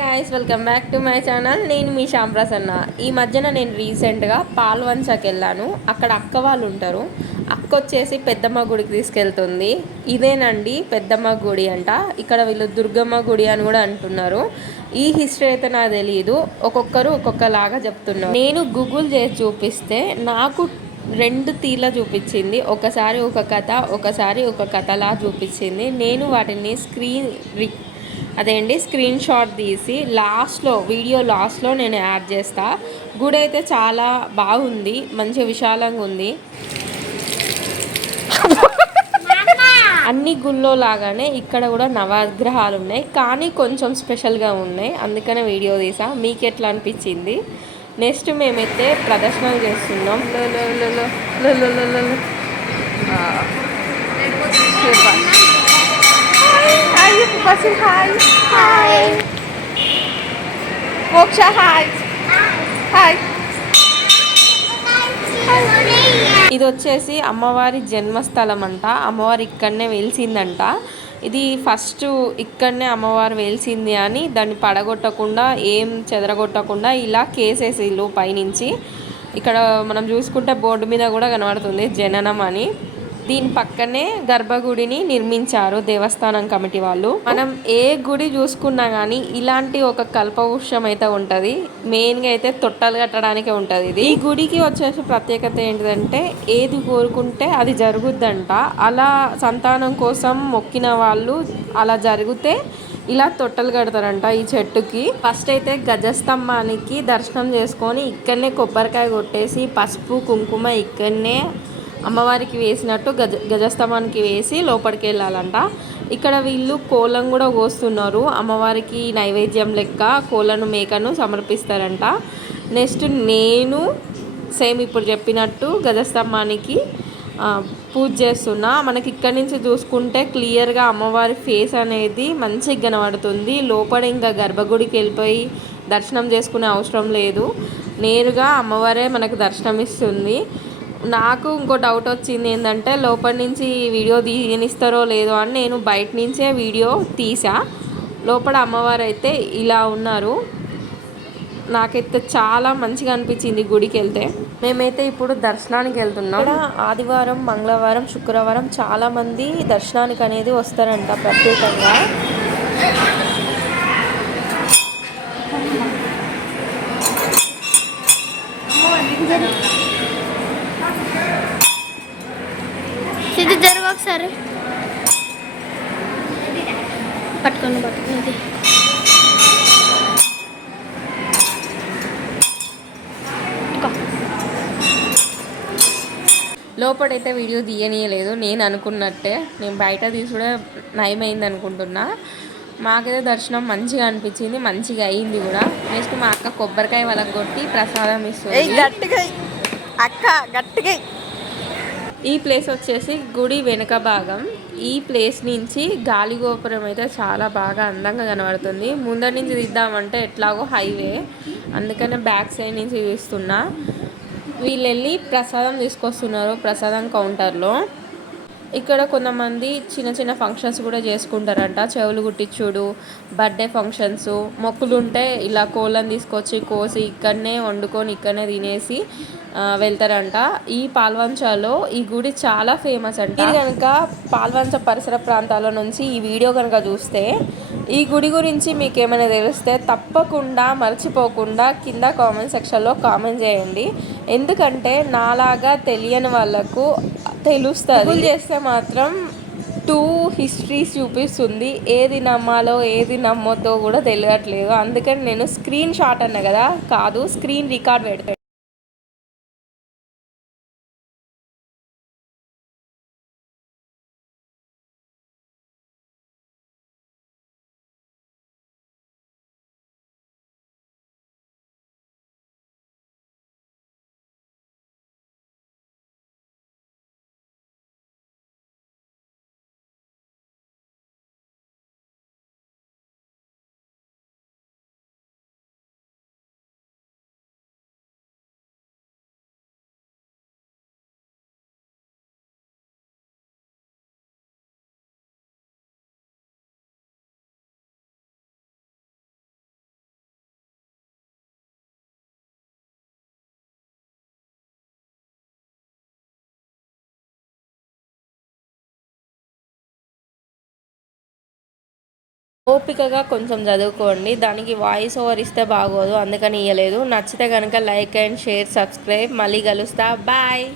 Guys, welcome back to my channel. నేను మీ శ్యామ్ ప్రసన్న. ఈ మధ్యన నేను రీసెంట్గా పాల్వంచకి వెళ్ళాను. అక్కడ అక్క వాళ్ళు ఉంటారు. అక్క వచ్చేసి పెద్దమ్మ గుడికి తీసుకెళ్తుంది. ఇదేనండి పెద్దమ్మ గుడి అంట. ఇక్కడ వీళ్ళు దుర్గమ్మ గుడి అని కూడా అంటున్నారు. ఈ హిస్టరీ అయితే నాకు తెలియదు. ఒక్కొక్కరు ఒక్కొక్కలాగా చెప్తున్నారు. నేను గూగుల్ చేసి చూపిస్తే నాకు రెండు తీర్ల చూపించింది. ఒకసారి ఒక కథ, ఒకసారి ఒక కథలా చూపించింది. నేను వాటిని స్క్రీన్ షాట్ తీసి వీడియో లాస్ట్లో నేను యాడ్ చేస్తా. గుడి అయితే చాలా బాగుంది, మంచి విశాలంగా ఉంది. అన్ని గుళ్ళో లాగానే ఇక్కడ కూడా నవగ్రహాలు ఉన్నాయి, కానీ కొంచెం స్పెషల్గా ఉన్నాయి. అందుకనే వీడియో తీసా. మీకు ఎట్లా అనిపించింది? నెక్స్ట్ మేమైతే ప్రదర్శనలు చేస్తున్నాం. హాయ్ హాయ్ మోక్ష హాయ్ హాయ్. ఇది వచ్చేసి అమ్మవారి జన్మస్థలం అంట. అమ్మవారు ఇక్కడనే వెలిసిందంట. ఇది ఫస్ట్ ఇక్కడనే అమ్మవారు వెలిసింది అని దాన్ని పడగొట్టకుండా, ఏం చెదరగొట్టకుండా ఇలా కేసేసిల్లు పైనుంచి. ఇక్కడ మనం చూసుకుంటే బోర్డు మీద కూడా కనబడుతుంది జననం అని. దీని పక్కనే గర్భగుడిని నిర్మించారు దేవస్థానం కమిటీ వాళ్ళు. మనం ఏ గుడి చూసుకున్నా కానీ ఇలాంటి ఒక కల్పవృక్షం అయితే ఉంటుంది. మెయిన్గా అయితే తొట్టలు కట్టడానికే ఉంటుంది ఇది. ఈ గుడికి వచ్చేసి ప్రత్యేకత ఏంటిదంటే ఏది కోరుకుంటే అది జరుగుద్దంట. అలా సంతానం కోసం మొక్కిన వాళ్ళు అలా జరిగితే ఇలా తొట్టలు కడతారంట ఈ చెట్టుకి. ఫస్ట్ అయితే గజస్తంభానికి దర్శనం చేసుకొని ఇక్కడనే కొబ్బరికాయ కొట్టేసి పసుపు కుంకుమ ఇక్కడనే అమ్మవారికి వేసినట్టు గజస్తంభానికి వేసి లోపలికి వెళ్ళాలంట. ఇక్కడ వీళ్ళు కోలం కూడా కోస్తున్నారు. అమ్మవారికి నైవేద్యం లెక్క కోలను మేకను సమర్పిస్తారంట. నెక్స్ట్ నేను సేమ్ ఇప్పుడు చెప్పినట్టు గజస్తంభానికి పూజ చేస్తున్నా. మనకి ఇక్కడి నుంచి చూసుకుంటే క్లియర్గా అమ్మవారి ఫేస్ అనేది మంచిగా కనబడుతుంది. లోపల ఇంకా గర్భగుడికి వెళ్ళిపోయి దర్శనం చేసుకునే అవసరం లేదు. నేరుగా అమ్మవారే మనకు దర్శనం ఇస్తుంది. నాకు ఇంకో డౌట్ వచ్చింది ఏంటంటే లోపల నుంచి వీడియో తీయనిస్తారో లేదో అని నేను బయట నుంచే వీడియో తీసా. లోపల అమ్మవారు అయితే ఇలా ఉన్నారు. నాకైతే చాలా మంచిగా అనిపించింది గుడికి వెళ్తే. మేమైతే ఇప్పుడు దర్శనానికి వెళ్తున్నాం. ఇక్కడ ఆదివారం, మంగళవారం, శుక్రవారం చాలామంది దర్శనానికి అనేది వస్తారంట ప్రత్యేకంగా. ఇది జరుగు ఒకసారి పట్టుకొని లోపలైతే వీడియో తీయనీయలేదు. నేను అనుకున్నట్టే నేను బయట తీసుడే నయమైంది అనుకుంటున్నా. మాకైతే దర్శనం మంచిగా అనిపించింది, మంచిగా అయింది కూడా. నెక్స్ట్ మా అక్క కొబ్బరికాయ వలగొట్టి ప్రసాదం ఇస్తుంది. గట్టిగా ఈ ప్లేస్ వచ్చేసి గుడి వెనుక భాగం. ఈ ప్లేస్ నుంచి గాలిగోపురం అయితే చాలా బాగా అందంగా కనబడుతుంది. ముందర నుంచి తీద్దామంటే ఎట్లాగో హైవే, అందుకనే బ్యాక్ సైడ్ నుంచి తీస్తున్నా. వీళ్ళు వెళ్ళి ప్రసాదం తీసుకొస్తున్నారు ప్రసాదం కౌంటర్లో. ఇక్కడ కొంతమంది చిన్న చిన్న ఫంక్షన్స్ కూడా చేసుకుంటారంట. చెవులు కుట్టించుడు, బర్త్డే ఫంక్షన్స్, మొక్కులుంటే ఇలా కోళ్ళని తీసుకొచ్చి కోసి ఇక్కడనే వండుకొని ఇక్కడనే తినేసి వెళ్తారంట. ఈ పాల్వంచలో ఈ గుడి చాలా ఫేమస్ అంట. ఇది కనుక పాల్వంచ పరిసర ప్రాంతాల నుంచి ఈ వీడియో కనుక చూస్తే ఈ గుడి గురించి మీకు ఏమైనా తెలిస్తే తప్పకుండా మర్చిపోకుండా కింద కామెంట్ సెక్షన్లో కామెంట్ చేయండి. ఎందుకంటే నాలాగా తెలియని వాళ్ళకు తెలుస్తుంది. చేస్తే మాత్రం 2 హిస్టరీస్ చూపిస్తుంది. ఏది నమ్మాలో ఏది నమ్మొద్దో కూడా తెలియట్లేదు. అందుకని నేను స్క్రీన్ షాట్ అన్నా కదా, కాదు స్క్రీన్ రికార్డ్ పెడతాను. ఓపికగా కొంచెం చదువుకోండి, దానికి వాయిస్ ఓవర్ ఇస్తే బాగోదు, అందుకని ఇవ్వలేదు. నచ్చితే కనుక లైక్ అండ్ షేర్, సబ్స్క్రైబ్. మళ్ళీ కలుస్తా, బాయ్.